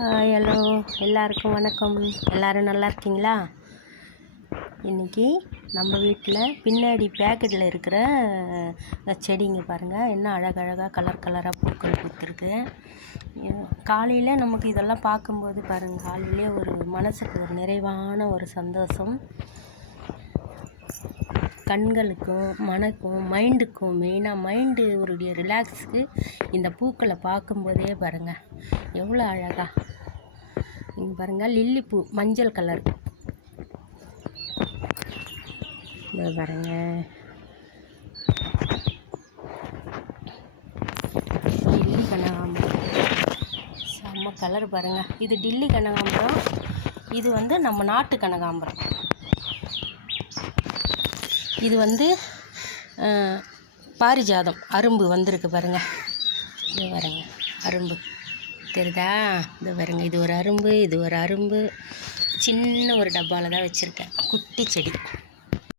Hi hello எல்லாருக்கும் வணக்கம். எல்லோரும் நல்லா இருக்கீங்களா? இன்றைக்கி நம்ம வீட்டில் பின்னாடி பேக்கெட்டில் இருக்கிற செடிங்க பாருங்கள், என்ன அழகழகாக கலர் கலராக பூக்கள் பூத்துருக்கு. காலையில் நமக்கு இதெல்லாம் பார்க்கும்போது பாருங்கள், காலையிலே ஒரு மனசுக்கு ஒரு நிறைவான ஒரு சந்தோஷம். கண்களுக்கும் மனக்கும் மைண்டுக்கும், மெயினாக மைண்டு ஒரு ரிலாக்ஸுக்கு இந்த பூக்களை பார்க்கும்போதே பாருங்கள் எவ்வளோ அழகாக. இங்கே பாருங்கள், லில்லி பூ மஞ்சள் கலர். இது பாருங்க, டில்லி கனகாம்பரம் செம்ம கலர் பாருங்கள். இது டில்லி கனகாம்பரம், இது நம்ம நாட்டு கனகாம்பரம். இது பாரிஜாதம் அரும்பு வந்திருக்கு பாருங்கள். இது பாருங்க அரும்பு தெரியுதா? இது பாருங்க, இது ஒரு அரும்பு, இது ஒரு அரும்பு. சின்ன ஒரு டப்பாவில் தான் வச்சுருக்கேன், குட்டி செடி.